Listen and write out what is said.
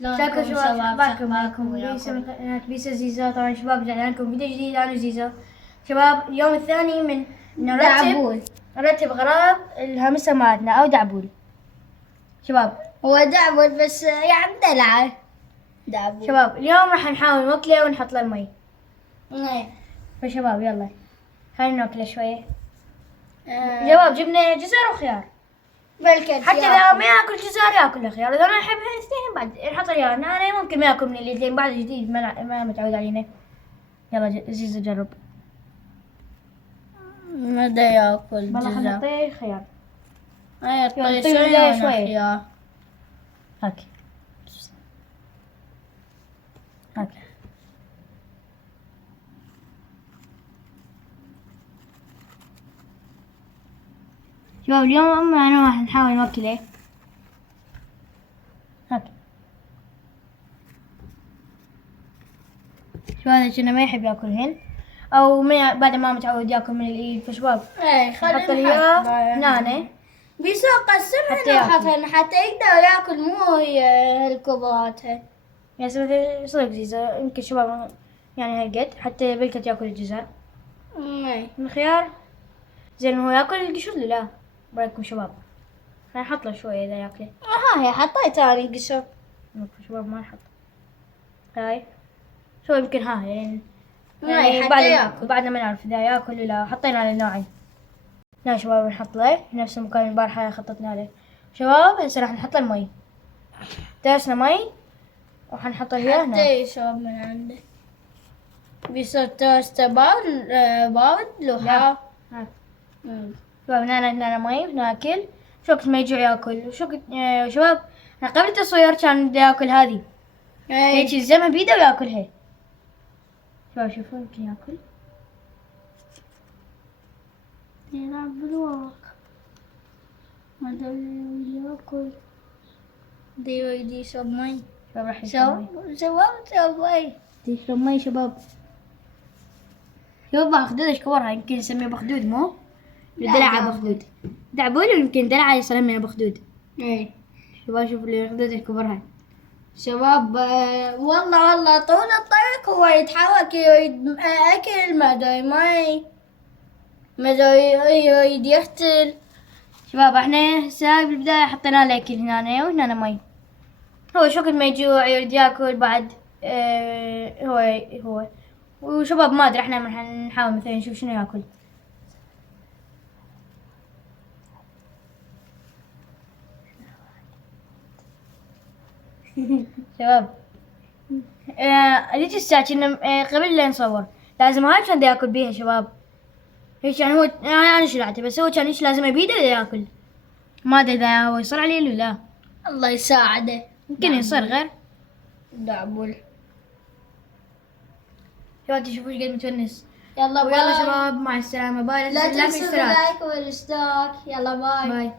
شكرا شباب اخباركم بيسا زيزا. طبعا شباب رجعنا لكم فيديو جديد انا وزيزا. شباب اليوم الثاني من نرتب اغراض الهامسة مالتنا او دعبول. شباب هو دعبول بس يعني دلعه دعبول. شباب اليوم راح نحاول نوكله ونحط له المي. ايه فشباب يلا خلينا نوكله شوية. شباب جبنا جزر وخيار. بالكد حتى اذا ما ياكل جزر ياكل خيار. اذا ما يحب الاثنين بعد نحط ريال. انا ممكن ما ياكل من الاثنين بعد جديد ما متعود علينا. يلا زيزو جرب. ما دا ياكل والله خلنا جزر. نعطيه خيار. طيب شوية. هاك شباب اليوم أنا راح نحاول نوكله. هاك شو هذا كنا ما يحب ياكلهن او ما بعد ما متعود ياكل من الايد. فشباب ايه نحط الياء هنا بيسو قسمها وحطهن حتى يقدر ياكل مو هي الكبراتها. يعني مثلا صدق زيزة يمكن شباب يعني هالقد حتى بلكت ياكل الجزر. ايه الخيار زين هو ياكل القشور لا برايكم شباب. خلينا نحط له شوية اذا ياكله. هي حطيت اني قشر. شباب ما نحط هاي شو يمكن يعني حتى بعد ياكل. بعدنا ما نعرف اذا ياكل ولا حطينا له نوعين. لا شباب نحط له نفس المكان البارحة خططنا له. شباب هسه راح نحط له المي. درسنا مي وحنحط له هنا. حتى يشرب من عنده. بيصير توست بارد لوحة. شباب هنا مي ناكل. شو وقت ما يجوع ياكل. شو شباب قبل التصوير كان بده ياكل هذه. هيك يلزمها بيده وياكلها. شباب شوفوا يمكن ياكل. يلعب بالورق. ما ادري ياكل. دي يشرب مي. شباب راح يشرب مي. شرب مي. يشرب مي شباب. شباب بخدود ايش كبرها يمكن نسميه بخدود مو؟ دلعة بخدود. دعبول يمكن دلعة يسميها بخدود. ايه شباب شوفوا اللي بخدود ايش كبرها. شباب والله طول الطريق هو يتحرك يريد اكل ما ادري مي ما ادري يريد يقتل. شباب احنا هسه بالبداية حطينا له اكل هنا وهنا مي. هو شو قد ما يجوع يريد ياكل بعد هو وشباب ما ادري احنا راح نحاول مثلا نشوف شنو ياكل. شباب هذيك الساعة كنا قبل لا نصور لازم هاي كان ياكل بيها شباب. هيك يعني هو انا شلعته بس هو كان ايش لازم بيده ياكل. ما ادري اذا هو يصير عليه ولا لا. الله يساعده. يمكن يصير غير دعبول. شباب تشوفوا ايش قد متونس. يلا ويلا شباب مع السلامة. باي. لا تنسوا اللايك والاشتراك. يلا باي. باي.